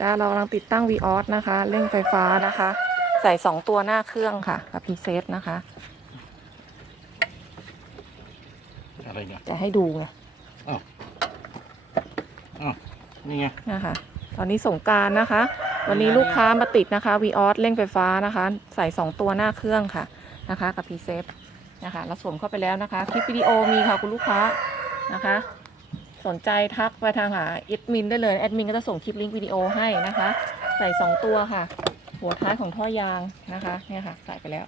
จ้าเรากำลังติดตั้ง v ีออสนะคะเร่งไฟฟ้านะคะ ใส่2ตัวหน้าเครื่องค่ะกับพีเซฟนะคะ อะไรเนี่ยจะให้ดูไงอ้าวนี่ไงนะคะตอนนี้สงกรารนะคะ วันนี้ลูกค้ามาติดนะคะ v ีออสเร่งไฟฟ้านะคะ ใส่2ตัวหน้าเครื่องค่ะนะคะ กับพีเซฟนะคะ เราสวมเข้าไปแล้วนะคะ คลิปวิดีโอมีค่ะคุณลูกค้านะคะ สนใจทักไปทางหาแอดมินได้เลยแอดมินก็จะส่งคลิปลิงก์วิดีโอให้นะคะ ใส่ 2 ตัวค่ะ หัวท้ายของท่อยางนะคะเนี่ยค่ะใส่ไปแล้ว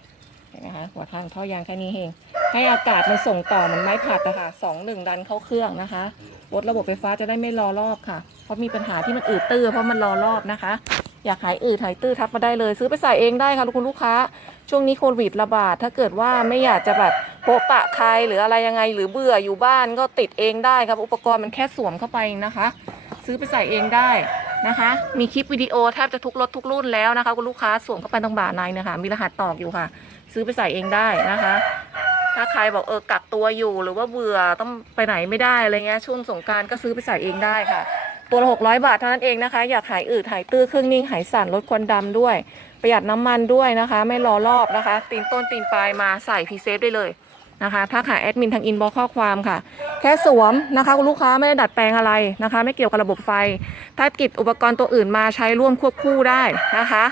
เห็นไหมคะหัวท้ายของท่อยางแค่นี้เอง ให้อากาศมันส่งต่อมันไม้ผัดอะค่ะสองหนึ่งดันเข้าเครื่องนะคะรถระบบไฟฟ้าจะได้ไม่รอรอบค่ะ เพราะมีปัญหาที่มันอืดตื้อเพราะมันรอรอบนะคะ อยากหายอืดหายตื้อทักมาได้เลย ซื้อไปใส่เองได้ค่ะคุณลูกค้า ช่วงนี้โควิดระบาดถ้าเกิดว่าไม่อยากจะแบบ โปะปะใครหรืออะไรยังไงหรือเบื่ออยู่บ้านก็ติดเองได้ครับ อุปกรณ์มันแค่สวมเข้าไปนะคะ ซื้อไปใส่เองได้นะคะ มีคลิปวิดีโอแทบจะทุกรถทุกรุ่นแล้วนะคะคุณลูกค้าสวมเข้าไปตรงบ่าในเนะคะมีรหัสตอกอยู่ค่ะ ซื้อไปใส่เองได้นะคะ ถ้าใครบอกเออกักตัวอยู่หรือว่าเบื่อต้องไปไหนไม่ได้อะไรเงี้ยช่วงสงการก็ซื้อไปใส่เองได้ค่ะ ตัวละ600บาทเท่านั้นเองนะคะ อยากหายอืดหายตื้อเครื่องนิ่งหายสั่นลดควันดำด้วย ประหยัดน้ำมันด้วยนะคะ ไม่รอรอบนะคะ ตีนต้นตีนปลายมาใส่พีเซฟได้เลย นะคะถ้าหาแอดมินทางอินบ็อกข้อความค่ะ แค่สวมนะคะคุณลูกค้าไม่ได้ดัดแปลงอะไรนะคะ ไม่เกี่ยวกับระบบไฟ ถ้ากิจอุปกรณ์ตัวอื่นมาใช้ร่วมควบคู่ได้นะคะ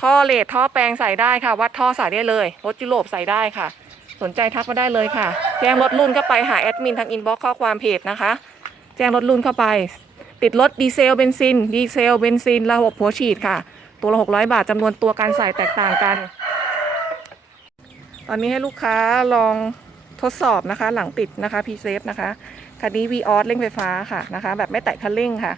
ท่อเลดท่อแปลงใส่ได้ค่ะ วัดท่อใส่ได้เลยรถยุโรปใส่ได้ค่ะ สนใจทักมาได้เลยค่ะแจ้งรถรุ่นเข้าไปหาแอดมินทางอินบ็อกข้อความเพจนะคะ แจ้งรถรุ่นเข้าไป ติดรถดีเซลเบนซินดีเซลเบนซินระบบหัวฉีดค่ะ ตัวละ600 บาทจำนวนตัวการใส่แตกต่างกัน ตอนนี้ให้ลูกค้าลองทดสอบนะคะ หลังติดนะคะพีเซฟนะคะคันนี้ v ีออสเร่งไฟฟ้าค่ะนะคะ แบบไม่แตะคันเร่งค่ะ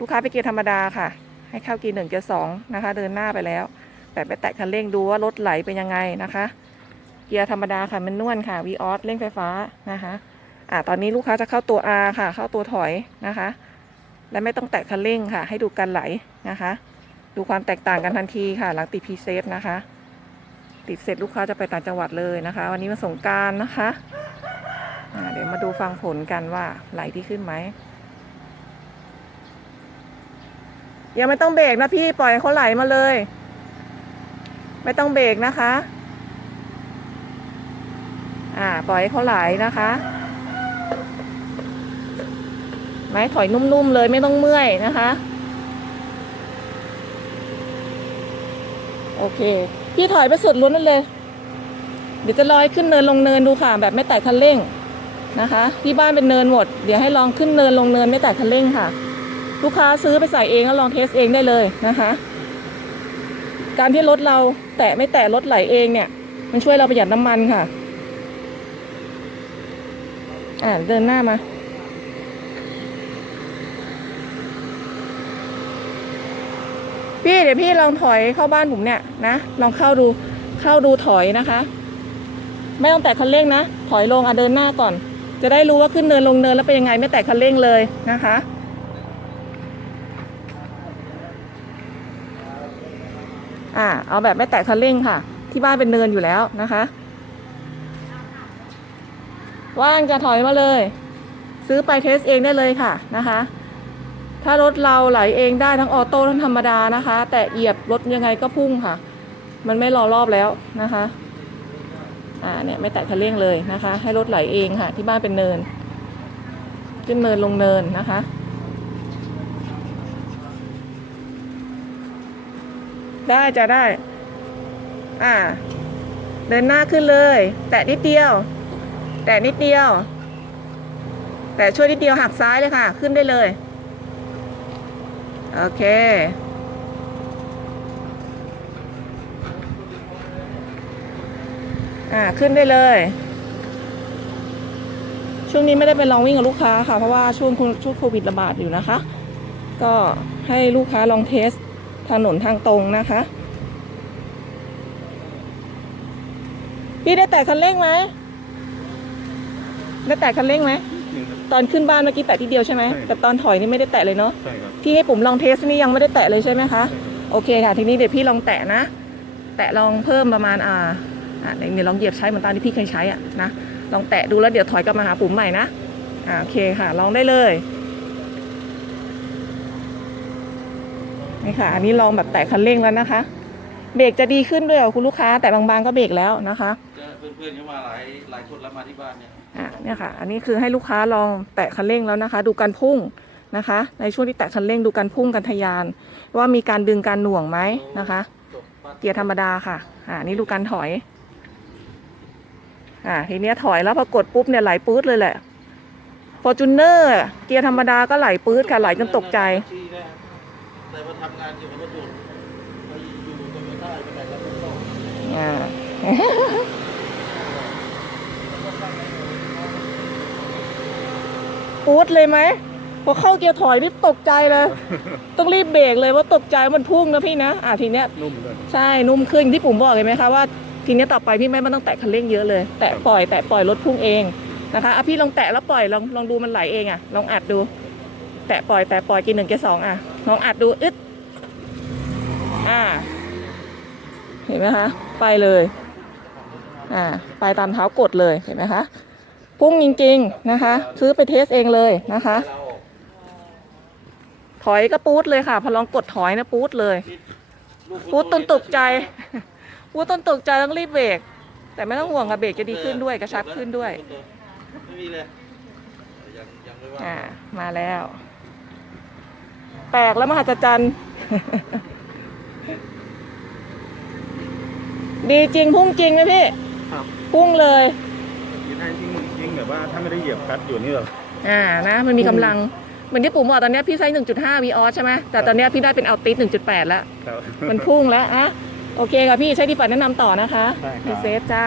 ลูกค้าไปเกียร์ธรรมดาค่ะ ให้เข้าเกียร์หนึ่งเกียร์สองนะคะ เดินหน้าไปแล้ว แบบไม่แตะคันเร่งดูว่ารถไหลเป็นยังไงนะคะ เกียร์ธรรมดาค่ะมันนวลค่ะ v ีออสเร่งไฟฟ้านะคะอ่าตอนนี้ลูกค้าจะเข้าตัว R ค่ะ เข้าตัวถอยนะคะ และไม่ต้องแตะคันเร่งค่ะ ให้ดูการไหลนะคะ ดูความแตกต่างกันทันทีค่ะ หลังติดพีเซฟนะคะ ติดเสร็จลูกค้าจะไปต่างจังหวัดเลยนะคะ วันนี้มาสงการนะคะเดี๋ยวมาดูฟังผลกันว่าไหลที่ขึ้นไหมยังไม่ต้องเบรกนะพี่ปล่อยเขาไหลมาเลย ไม่ต้องเบรกนะคะ อ่า ปล่อยเขาไหลนะคะไม้ถอยนุ่มๆเลยไม่ต้องเมื่อยนะคะ โอเค พี่ถอยไปสุดลุ้นนั่นเลย เดี๋ยวจะลอยขึ้นเนินลงเนินดูค่ะ แบบไม่แตะคันเร่งนะคะ ที่บ้านเป็นเนินหมด เดี๋ยวให้ลองขึ้นเนินลงเนินไม่แตะคันเร่งค่ะ ลูกค้าซื้อไปใส่เองแล้วลองเทสเองได้เลยนะคะ การที่รถเราแตะไม่แตะรถไหลเองเนี่ย มันช่วยเราประหยัดน้ำมันค่ะ อ่าเดินหน้ามา พี่เดี๋ยวพี่ลองถอยเข้าบ้านผมเนี่ยนะลองเข้าดูเข้าดูถอยนะคะ ไม่ต้องแตะคันเร่งนะ ถอยลงอะเดินหน้าก่อน จะได้รู้ว่าขึ้นเนินลงเนินแล้วเป็นยังไงไม่แตะคันเร่งเลยนะคะอ่าเอาแบบไม่แตะคันเร่งค่ะ ที่บ้านเป็นเนินอยู่แล้วนะคะว่างจะถอยมาเลย ซื้อไปเทสเองได้เลยค่ะนะคะ ถ้ารถเราไหลเองได้ทั้งออโต้ทั้งธรรมดานะคะ แต่เหยียบรถยังไงก็พุ่งค่ะ มันไม่รอรอบแล้วนะคะ อ่าเนี่ยไม่แตะคันเร่งเลยนะคะ ให้รถไหลเองค่ะ ที่บ้านเป็นเนิน ขึ้นเนินลงเนินนะคะได้จะได้ อ่า เดินหน้าขึ้นเลย แตะนิดเดียว แตะนิดเดียว แต่ช่วยนิดเดียวหักซ้ายเลยค่ะ ขึ้นได้เลย โอเคอ่าขึ้นได้เลย ช่วงนี้ไม่ได้ไปลองวิ่งกับลูกค้าค่ะ เพราะว่าช่วงช่วงโควิดระบาดอยู่นะคะ ก็ให้ลูกค้าลองเทสถนนทางตรงนะคะ พี่ได้แตะคันเร่งไหมได้แตะคันเร่งไหม ตอนขึ้นบ้านเมื่อกี้แตะทีเดียวใช่ไหมใช่ แต่ตอนถอยนี่ไม่ได้แตะเลยเนาะใช่ครับ ที่ให้ผมลองเทสนี่ยังไม่ได้แตะเลยใช่ไหมคะโอเคค่ะ ทีนี้เดี๋ยวพี่ลองแตะนะ แตะลองเพิ่มประมาณอ่าอ่าเดี๋ยวลองเหยียบใช้เหมือนตอนที่พี่เคยใช้อะนะลองแตะดูแล้วเดี๋ยวถอยกลับมาหาปุ่มใหม่นะอ่าโอเคค่ะ ลองได้เลยนี่ค่ะ อันนี้ลองแบบแตะคันเร่งแล้วนะคะ เบรกจะดีขึ้นด้วยเหรอคุณลูกค้า แต่บางๆก็เบรกแล้วนะคะ เจอเพื่อนๆเขามาหลายหลายคนแล้วมาที่บ้านเนี่ยอะเนี่ยค่ะ อันนี้คือให้ลูกค้าลองแตะคันเร่งแล้วนะคะ ดูการพุ่งนะคะ ในช่วงที่แตะคันเร่งดูการพุ่งการทะยาน ว่ามีการดึงการหน่วงไหมนะคะจบบ้านเกียร์ธรรมดาค่ะ อ่านี่ดูการถอย อ่าทีเนี้ยถอยแล้วพอกดปุ๊บเนี่ยไหลปื๊ดเลยแหละฟอร์จูเนอร์เกียร์ธรรมดาก็ไหลปื๊ดค่ะไหลจนตกใจที่แรกแต่มาทำงานอยู่กับรถยนต์ไปอยู่โตโยต้าไปไหนแล้วก็ต้องอ่า ปูดเลยไหมพอเข้าเกียร์ถอยนี่ตกใจเลย ต้องรีบเบรกเลยว่าตกใจมันพุ่งนะพี่นะอ่าทีเนี้ยนุ่มเลยใช่นุ่มขึ้นที่ผมบอกเลยไหมคะว่าทีนี้ต่อไปพี่ไม่ไม่ต้องแตะคันเร่งเยอะเลย แตะปล่อยแตะปล่อยรถพุ่งเองนะคะอะพี่ลองแตะแล้วปล่อยลองลองดูมันไหลเองอะลองอัดดู แตะปล่อยแตะปล่อยกินหนึ่งกินสองอะลองอัดดูอึดอ่า เห็นไหมคะ ไปเลย อ่า ไปตามเท้ากดเลยเห็นไหมคะ พุ่งจริงๆนะคะ ซื้อไปเทสเองเลยนะคะเราออกถอยก็ปูดเลยค่ะ พอลองกดถอยนะปูดเลยลูกคุณปูดต้นตกใจ ปูดต้นตกใจต้องรีบเบรกแต่ไม่ต้องห่วงค่ะเบรกจะดีขึ้นด้วยกระชับขึ้นด้วยไม่มีเลยยังยังไม่ว่าอ่ามาแล้ว แปลกแล้วมหัศจรรย์ดีจริงพุ่งจริงไหมพี่ครับพุ่งเลยยิงให้ยิ่งยิ่ง แบบว่าถ้าไม่ได้เหยียบคลัดอยู่นี่แบบอ่านะมันมีกำลังเหมือนที่ปู่บอกตอนเนี้ยพี่ใช้ 1.5 v ออใช่ไหมแต่ตอนเนี้ยพี่ได้เป็นเอาติส1.8 แล้ว ครับ มันพุ่งแล้วอะโอเคค่ะพี่ใช้ดีฝันแนะนำต่อนะคะได้ครับพี่เซฟจ้า